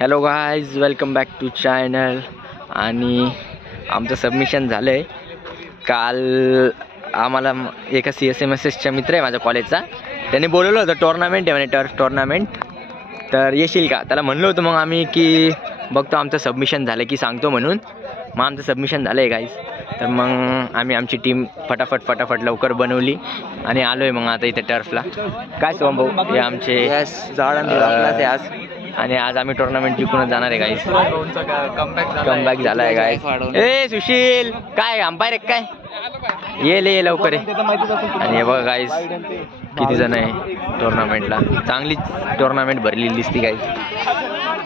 Hello guys, welcome back to channel. आणि आमचं submission झालं आहे. काल आम्हाला एका CSMSSच्या मित्र आहे माझ्या कॉलेजचा, त्याने बोलवलं होतं टोर्नामेंट आहे म्हणे, टर्फ टोर्नामेंट, तर येशील का? त्याला म्हणलं होतं मग आम्ही की बघतो आमचं सबमिशन झालं की सांगतो म्हणून. मग आमचं सबमिशन झालं आहे गाईज. तर मग आम्ही आमची टीम फटाफट लवकर बनवली आणि आलो आहे मग आता इथे टर्फला. काय सोमभाऊ, हे आमचे आज, आणि आज आम्ही टुर्नामेंट जिंकूनच जाणार आहे गाईज. कमबॅक झाला आहे गाईज. ए सुशील, काय अंपायर आहे काय? ये लवकर आहे. आणि हे बघा गाईज किती जण आहे टुर्नामेंटला. चांगली टुर्नामेंट भरलेली दिसती गाईज.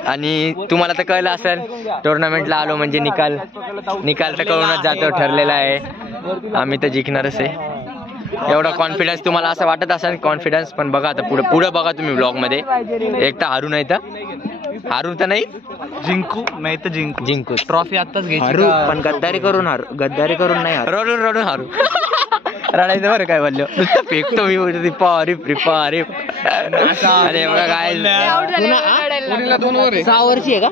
आणि तुम्हाला तर कळलं असेल, टुर्नामेंटला आलो म्हणजे निकाल तर कळूनच जातो, ठरलेला आहे. आम्ही तर जिंकणारच आहे. एवढा कॉन्फिडन्स तुम्हाला असं वाटत असेल कॉन्फिडन्स, पण बघा आता पुढे बघा तुम्ही ब्लॉगमध्ये. एक तर हारू तर नाही, जिंकू नाही तर जिंकू. ट्रॉफी आत्ताच हारू पण गद्दारी करून नाही रडून हारू. रडायचं बरं काय बोललो, नुसतं फेकतो मी रिपा. अरे बघा काय 6 वर्षी आहे का?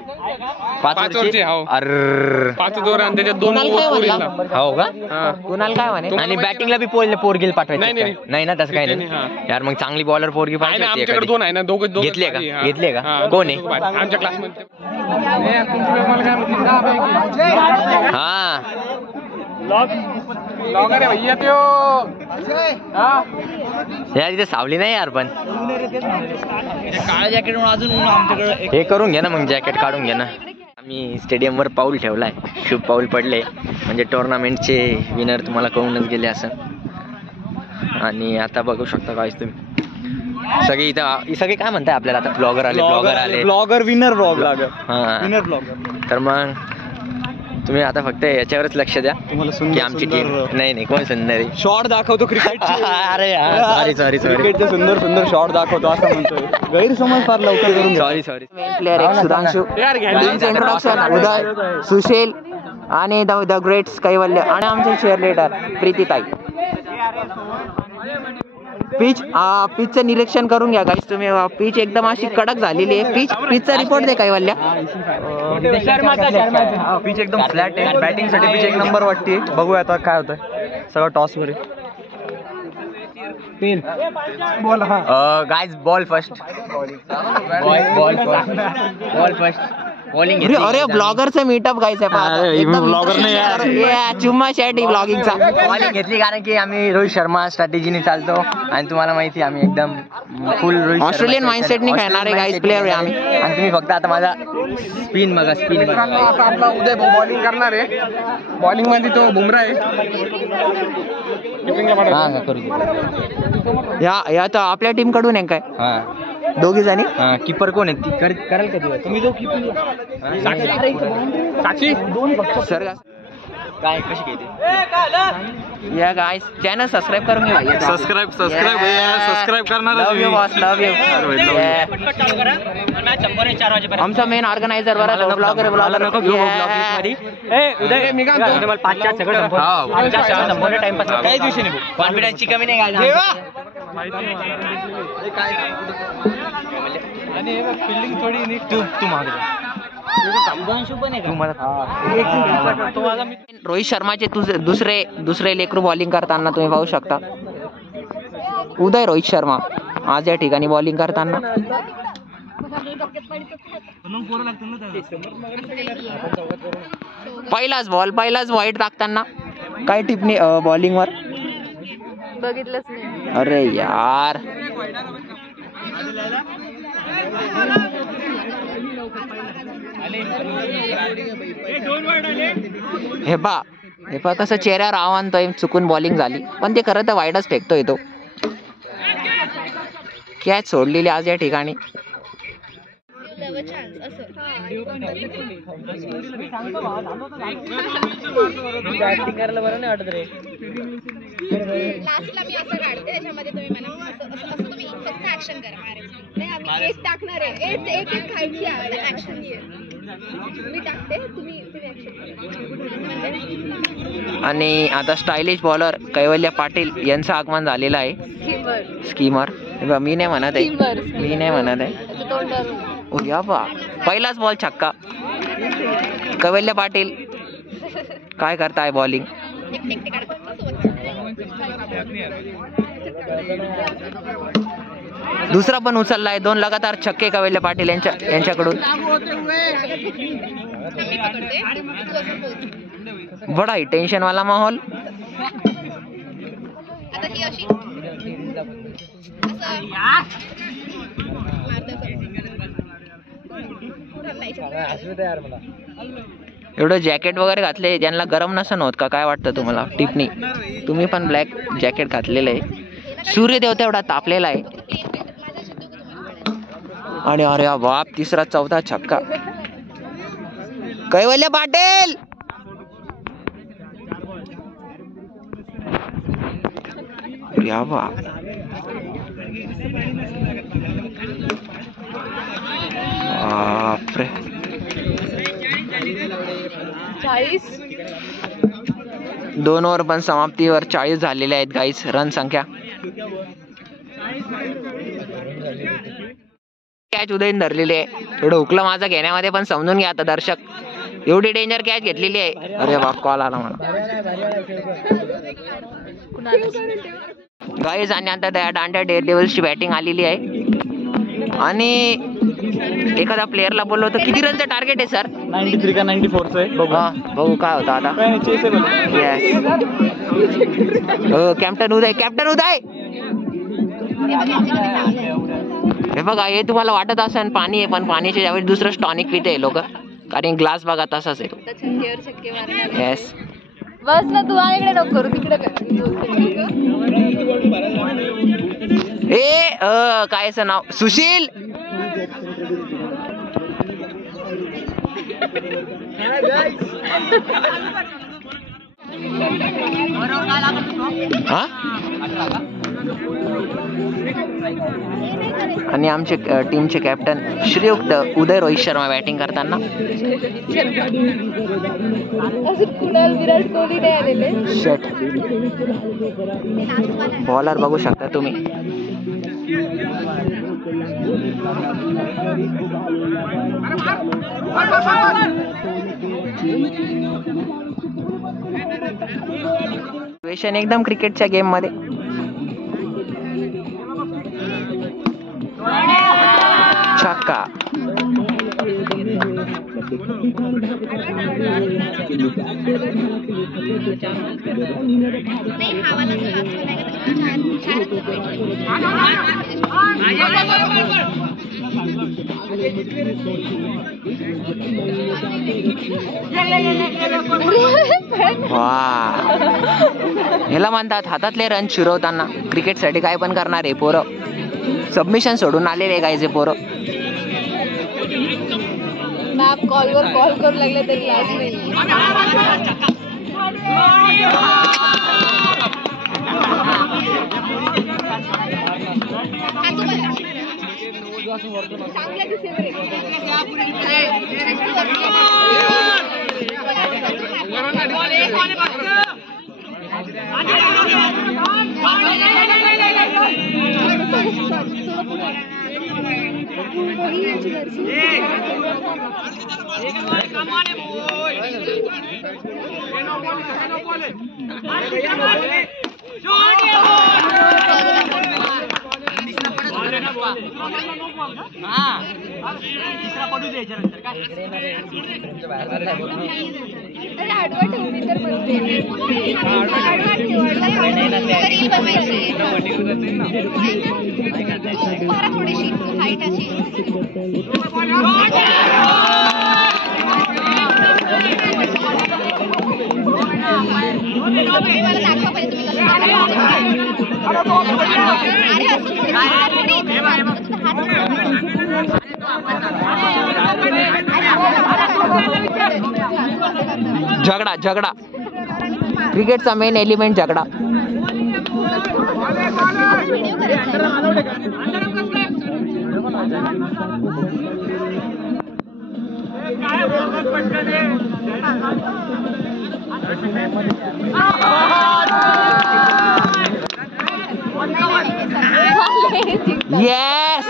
5 वर्षी. अरे 5 ओव्हर आणि त्याच्यात 2 हो का? कुणाल काय म्हणे? आणि बॅटिंगला बी पोरगील पाठवायचं नाही ना? तसं काही नाही यार. मग चांगली बॉलर पोरगी पाहिजे. आमच्याकडे 2 आहे ना, दोघं घेतले का? कोण आहे आमच्या क्लासमध्ये? हा यार इथे सावली नाही यार, पण काळ्या जॅकेट अजून आमच्याकडे हे करून घे ना, मग जॅकेट काढून घे ना. आम्ही स्टेडियमवर पाऊल ठेवलाय, शुभ पाऊल पडले. म्हणजे टुर्नामेंटचे विनर तुम्हाला कळूनच गेले असं. आणि आता बघू शकता काय तुम्ही सगळे इथं, सगळे काय म्हणताय आपल्याला आता, ब्लॉगर आले विनर तर मग तुम्ही आता फक्त याच्यावरच लक्ष द्या की आमची टीम नाही कोण सुंदर शॉट दाखवतो क्रिकेट. अरे सॉरी क्रिकेटचे सुंदर शॉट दाखवतो असं म्हणतोय. गैरसमज फार लवकर करून. सॉरी प्लेअर एक सुधांशु, इंट्रोडक्शन उदय, सुशील आणि द ग्रेट्स कैवल्य आणि आमचे चेअरलीडर प्रीतीताई. पिचचं निरीक्षण करून घ्या गाईस तुम्ही. पिच एकदम अशी कडक झालेली आहे. पिचचा रिपोर्ट दे कैवल्य. पिच एकदम फ्लॅट आहे. बॅटिंग साठी पिच एक नंबर वाटते. बघूया आता काय होतंय. सगळं टॉस वर आहे. Guys ball first bowling. अरे ब्लॉगरचं मीटअप गायचं चुम्मा शॅटी ब्लॉगिंगचा. बॉलिंग घेतली कारण की आम्ही रोहित शर्मा स्ट्रॅटेजीने चालतो आणि तुम्हाला माहिती आम्ही एकदम फुल ऑस्ट्रेलियन माइंडसेटने खेळणारे गाईज प्लेअर आहे आम्ही. आणि तुम्ही फक्त आता माझा स्पिन बघा. आपला उदय बॉलिंग करणार आहे. बॉलिंग मध्ये तो बुमराह आहे. या तर आपल्या टीम कडून आहे काय? हा, दोघी जणी. किपर कोण आहे? कराल का दिवस तुम्ही? साक्षी सर काय कशी घेते या गाईस. चॅनल सबस्क्राईब करून घ्या. सबस्क्राईब करणार. लव यू बॉस, लव यू. आमचा मेन ऑर्गनायझर बरं ब्लॉगर नको घेऊ मध्ये. उदय मी काय 5-4 सगळं टाइमपास काहीच विषय नाही. कॉन्फिडन्सची कमी नाही काय. आणि फिल्डिंग थोडी तू मागे रोहित शर्माचे दुसरे लेकरू बॉलिंग करताना तुम्ही पाहू शकता. उदय रोहित शर्मा आज या ठिकाणी बॉलिंग करताना. पहिलाच वाईट टाकताना काय टिपणी बॉलिंग वर बघितलंच नाही. अरे यार हे पा कसं चेहऱ्यावर आणतोय. चुकून बॉलिंग झाली पण ते खरं तर वाईडच फेकतोय तो. कॅच सोडलेली आज या ठिकाणी. करायला बरं नाही वाटत रे. लास्टला मी असं काढते त्याच्यामध्ये तुम्ही मला असं तुम्ही फक्त ऍक्शन करा. नाही आम्ही एक टाकणार आहे. एक खायची आहे ऍक्शन घे. मी टाकते तुम्ही ऍक्शन. आणि आता स्टायलिश बॉलर कैवल्य पाटील यांचं आगमन झालेलं आहे. स्कीमर मी नाही म्हणत आहे, Teamwork. मी नाही म्हणत आहे. त्याचं तोंड धरून. ओ या बा, पहिलाच बॉल छक्का. कवल्य पाटील काय करताय बॉलिंग? दुसरा पण उचललाय. 2 लगातार छक्के कवल्य पाटील यांच्याकडून. बडा ही टेन्शन वाला माहोल. आता ही अशी एवढं जॅकेट वगैरे घातले, ज्यांना गरम नसन होत का? काय वाटतं तुम्हाला टिपणी? तुम्ही पण ब्लॅक जॅकेट घातलेलं आहे. सूर्यदेवता एवढा तापलेला आहे. आणि अरे बाप, तिसरा चौथा छक्का. कैवल्य पाटील या बाप. बापरे. 40. 2 ओव्हर पण समाप्तीवर 40 झालेले आहेत गाईस रन संख्या. कॅच उदयन धरलेली आहे. थोडं हुकलं माझा घेण्यामध्ये, पण समजून घ्या आता दर्शक. एवढी डेंजर कॅच घेतलेली आहे. अरे बाप, कॉल आला मला गाईज. आणि आता त्या डांड्या डेअर डेव्हिल्सची बॅटिंग आलेली आहे. आणि एखादा प्लेअरला बोललो होतं किती रनचं टार्गेट आहे सर? 93 का 94 आहे. बघू काय होतं आता. येस. कॅप्टन उदय, कॅप्टन उदय. हे बघा, हे तुम्हाला वाटत असेल पाणी आहे, पण पाण्याच्या ज्यावेळी दुसरं टॉनिक पिते लोक, कारण ग्लास बघा तसाच आहे. छक्केवर छक्के मारणार. येस. बस ना, तू माझ्याकडे नको करू, तिकडे कर. काय असं नाव? सुशील. हा. आणि आमचे टीमचे कॅप्टन श्रीयुक्त उदय रोहित शर्मा बॅटिंग करताना. अजून कुणाल विराट कोहली नाही आलेले. शट. बॉलर बघू शकता तुम्ही. सिच्युएशन एकदम क्रिकेटच्या गेम मध्ये. छक्का. ह्याला म्हणतात हातातले रन चिरवताना. क्रिकेटसाठी काय पण करणार आहे पोरं. सबमिशन सोडून आलेले गायचे पोरं. मॅप कॉलवर कॉल करू लागले तरी लाज नाही. चांगलं दिसेल रे. थोडीशी हाईट अशी. मला दाखवा पाहिजे तुम्ही कसं. अरे असं झगडा झगडा. क्रिकेटचा मेन एलिमेंट झगडा. येस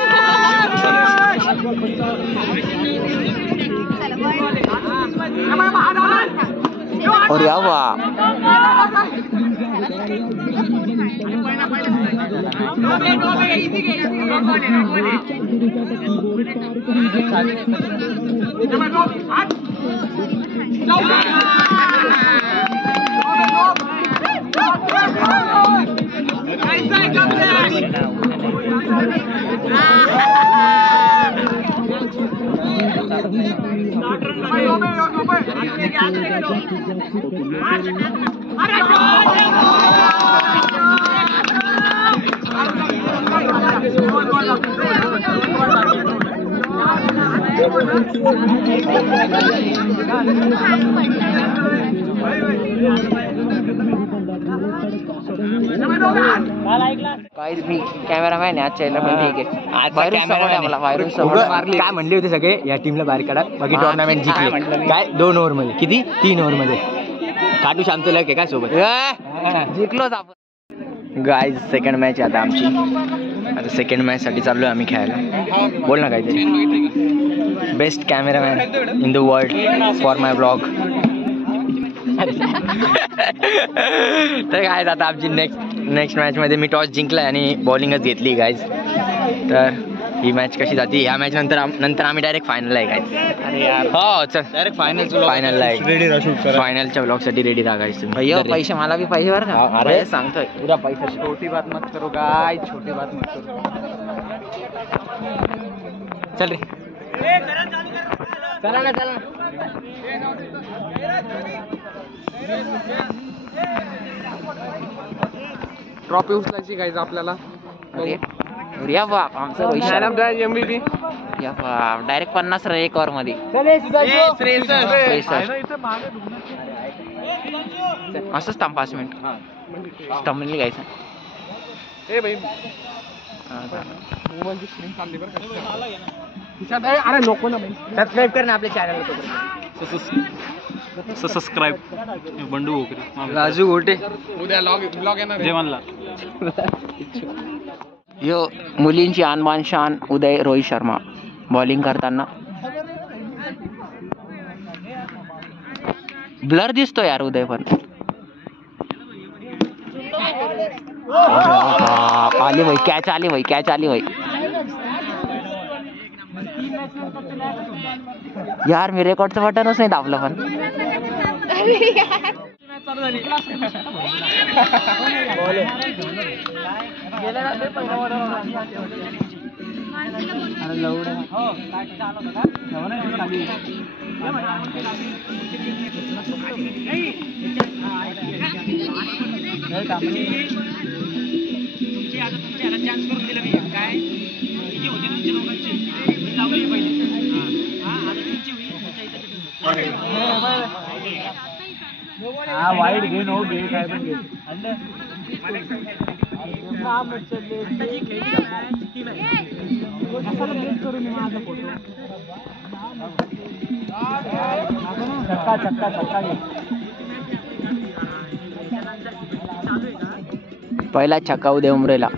अरे वा काहीच मी कॅमेरामॅन आहे आजच्या याला, पण ठीक आहे. बाहेरून support आहे मला, बाहेरून support आहे. काय म्हणले होते सगळे या टीमला बाहेर काढा, बाकी टुर्नामेंट जिंकले काय 2 ओव्हरमध्ये, किती 3 ओव्हरमध्ये. काटू शामतो लक आहे काय सोबत, जिंकलोच आपण. गाईज सेकंड मॅच आहे आता आमची. आता सेकंड मॅच साठी चाललो आहे आम्ही खेळायला. बोल ना काहीतरी. Best cameraman in the world for my blog. तर काय आता आमची नेक्स्ट मॅचमध्ये मी टॉस जिंकला आणि बॉलिंगच घेतली गाईज. तर ही मॅच कशी जाते, ह्या मॅच नंतर आम्ही डायरेक्ट फायनल आहे गाईज. अरे यार हो चल डायरेक्ट फायनल आहे. रेडी राहा शूट करा. फायनलच्या ब्लॉगसाठी रेडी राहायचं. भैया पैसे मला बी पाहिजे बरं का. अरे भैया सांगतोय पुरा पैसा. छोटी बात मत करो गाय, छोटी बात मत करो. चल रे चला ना चला. ट्रॉफी उचलायची गाईज आपल्याला. अरे अरे या बाप आमचं Rohit man Sharma. Of the MVP. या बाप डायरेक्ट 50 रन 1 ओव्हर मध्ये. असंच थांब 5 मिनिट थांबली गायचं. ए भाई हा, झालं. मोबाईलची स्क्रीन चालली बरं का. खिशात आहे. अरे नको ना भाई. सबस्क्राईब कर ना आपल्या चॅनलला. सबस्क्राईब बंडू भोकरे, राजू गोटे. उद्या ब्लॉग येणार जय म्हणला. यो मुलींची आणबान शान उदय रोहित शर्मा बॉलिंग करताना. ब्लर दिसतो यार उदय पण. आली भाई कॅच, आली भाई कॅच, आली भाई. यार मी रेकॉर्डचं बटनच नाही दाबलं पण. वाईट घे नो घे काय पण घे. पहिला छक्का उदय उमरेला.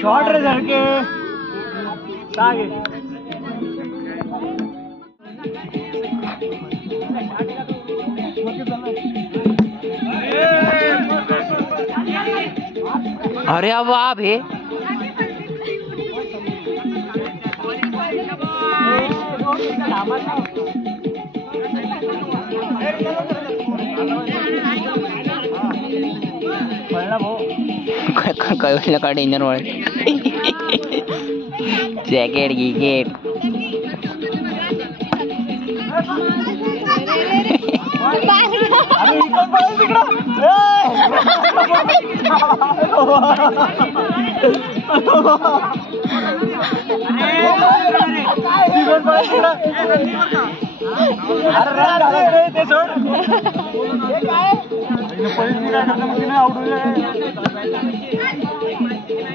शॉर्ट रे झडके अरे बाप हे कळलं का डेंजर वळ. जॅकेट गिकेट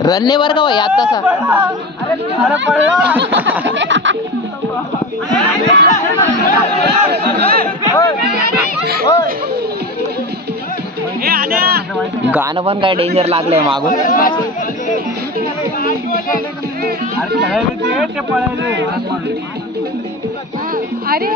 रनने बर का भाई आत्ताचा. गाणं पण काय डेंजर लागलंय मागून. अरे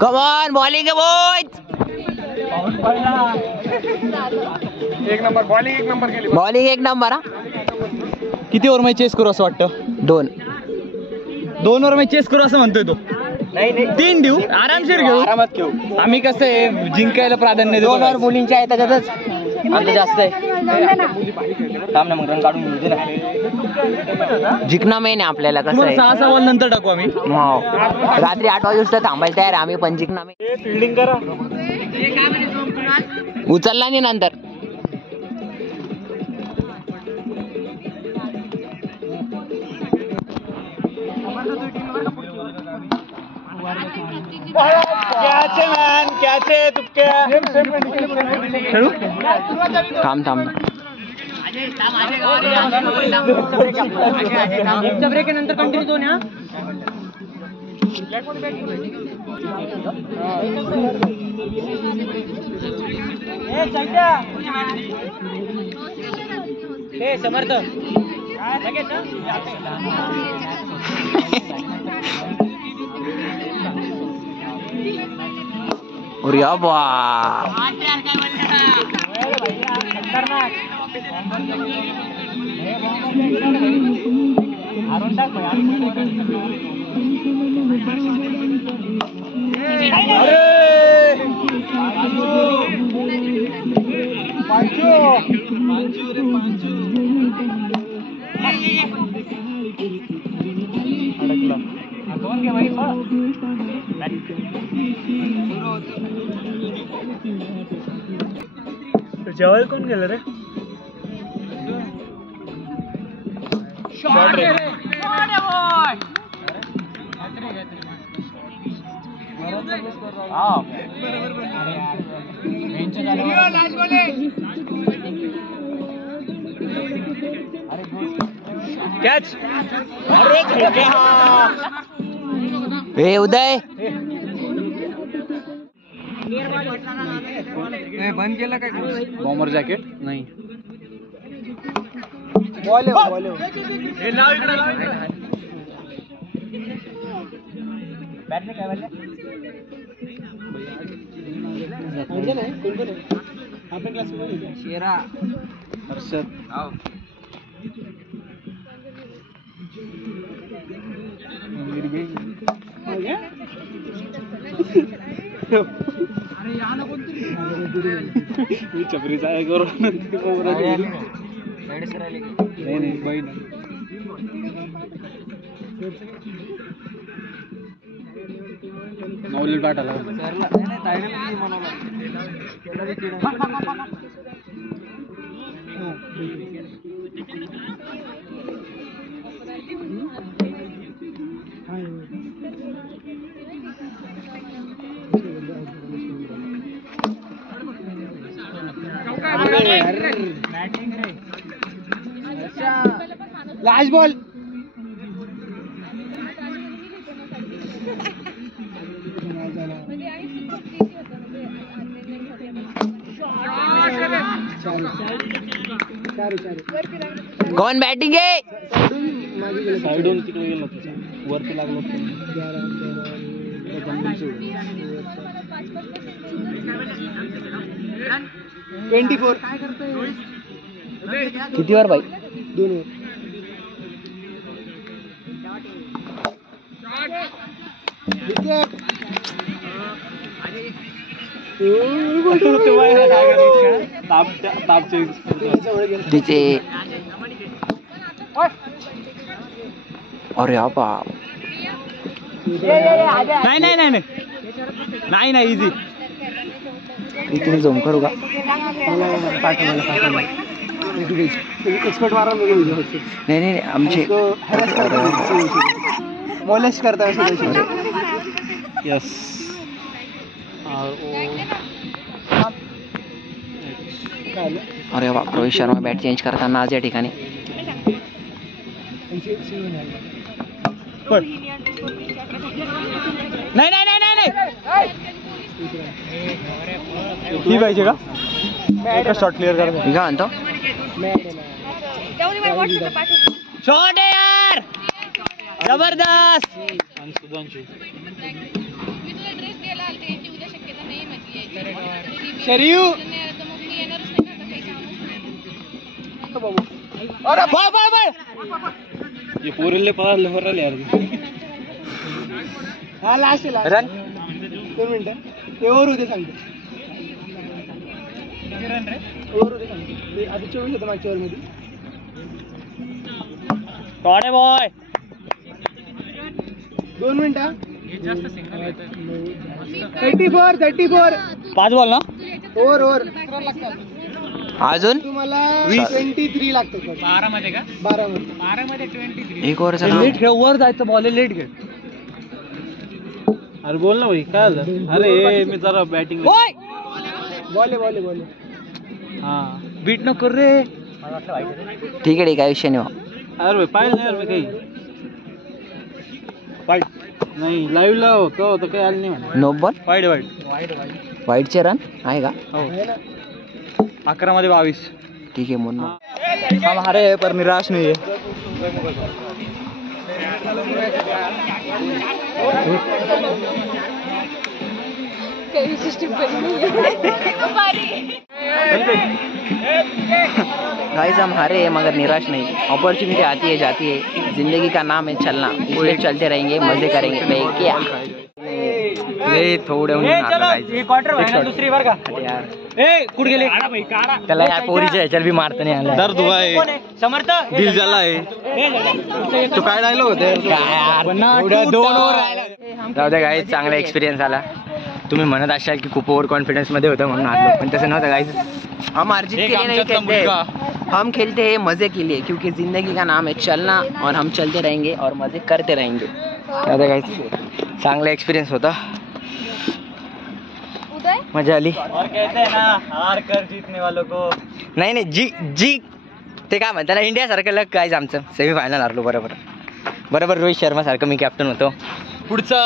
कम ऑन बॉलिंग बॉयज. एक नंबर बॉलिंग एक नंबर केली. बॉलिंग एक नंबर हा. किती ओव्हर मॅच चेस करू असं वाटतं? 2 ओव्हर मॅच चेस करू असं म्हणतोय तो. 3 देऊ आरामशीर घेऊ. आरामात घेऊ. आम्ही कसं आहे जिंकायला प्राधान्य देतो. 2 ओव्हर मुलींच्या आहे त्याच्यातच आमचं जास्त आहे. थांब ना मग रन काढून घेऊ दे ना. जिंकणं मेन आहे आपल्याला. कसं आहे 6 बॉल नंतर टाकू आम्ही. हो. रात्री 8 वाजता थांबायला तयार आहे आम्ही पण जिंकणं मेन. फिल्डिंग करा. उचलला नाही नंतर. थांब थांब. ब्रेक नंतर कंटिन्यू दोन. समर्थ अरे बा. जेवायला कोण गेलं रे? कॅच. ए उदय बंद केलं काय? बॉमर जॅकेट नाही. शेरा हर्षद चपरीचा आहे करून नाही बहीण नवली पाठाला लास्ट बॉल. कोण बॅटिंग आहे? साईडून तिकडे गेला वरती लागलो. किती वर भाई? 2 ओव्हर. तिचे अरे बाप नाही इझी इथे झूम करू का? एक्सपर्ट मारा नाही आमचे मोलेस्ट करता यस अरे बाप, रोहित शर्मा बॅट चेंज करताना आज या ठिकाणी ही पाहिजे का एकच शॉट क्लिअर करा मी काय म्हणतो जाऊ दे, मला WhatsApp पाठव. शॉट आहे यार, जबरदस्त. मी तुला ड्रेस द्यायला आलते, याची उद्या शक्यता नाही माझी यायची. शरीयू नाही आलं तर मग मी येणारच नाही, आता काही कामच नाही. ये पोरीले पळाले फराले यार हा लास्ट रन 2 मिनिटं ते ओव्हर होते सांगतो ओव्हर होते सांगतो आधी 24 होतं मागच्या ओव्हर मध्ये टॉडे बॉय 2 मिनिटं 34 5 बॉल ना ओव्हर अजून तुम्हाला 23 लागतात 12 मध्ये का 12 मध्ये 23 एक ओव्हरचा लेट खेळ वर जायचं बॉल लेट खेळ अरे बोल ना भाई काय झालं अरे मी जरा बॅटिंग बॉल हा बीट न कर रे ठीक आहे, काय विषय नाही बा. अरे भाई पाहिलं नाही यार मी काही वाईट नाही लाईव्ह ला होतं काही आलं नाही म्हणा नो बॉल वाईट वाईटचे रन आहे का? हो 11 मध्ये 22 ठीक आहे म्हणून हम हारे हैं पर निराश नहीं है गाइस हम हारे हैं मगर निराश नहीं. अपॉर्चुनिटी आती है जाती है, जिंदगी का नाम है चलना, इसलिए चलते रहेंगे, मजे करेंगे. क्या थोडे दुसरी बार का यार, ए कुठे गेले त्याला या पोरीच्या ह्याच्यात बी मारता नाही आलं. दर्द हुआ है समर्थ दिल जला है तो काय डायलॉग होते जाऊ द्या गाईज, चांगला एक्सपिरियन्स आला. तुम्ही म्हणत असाल की खूप ओव्हर कॉन्फिडन्स मध्ये होतं म्हणून आलो, पण तसं नव्हतं गाईज. हम हार जीत के लिए नहीं खेलते, हम खेलते हैं मजे के लिए, क्योंकि जिंदगी का नाम है चलना और हम चलते रहेंगे और मजे करते रहेंगे. जाऊ द्या गाईज, चांगला एक्सपिरियन्स होता, उदय मजा आली. और कहते हैं ना हार कर जीतने वालों को नाही जी ते काय म्हणतात इंडिया सारखं लक काय आमचं. सेमीफायनल हरलो बरोबर रोहित शर्मा सारखं मी कॅप्टन होतो. पुढचा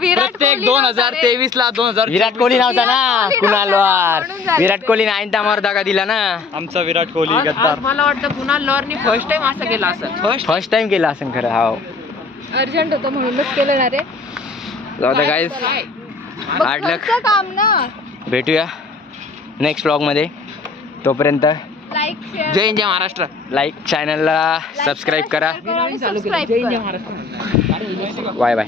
प्रत्येक 2023 ला 2000 विराट कोहली नव्हता ना, कुणाल वार. विराट कोहलीने आईन तामावर दागा दिला ना. आमचा विराट कोहली गद्दार. मला वाटतं कुणाल लॉरनी फर्स्ट टाइम असं केलं असेल. फर्स्ट टाइम केला असेल खरं. हा, अर्जंट होतं म्हणूनच केलं ना रे. जाऊ द्या गाईज, हार्ड लक. घरचं काम ना. भेटूया नेक्स्ट व्लॉगमध्ये. तोपर्यंत लाईक शेअर जय हिंद जय महाराष्ट्र. लाईक, चॅनलला सबस्क्राईब करा. सबस्क्राईब करा. Bye bye.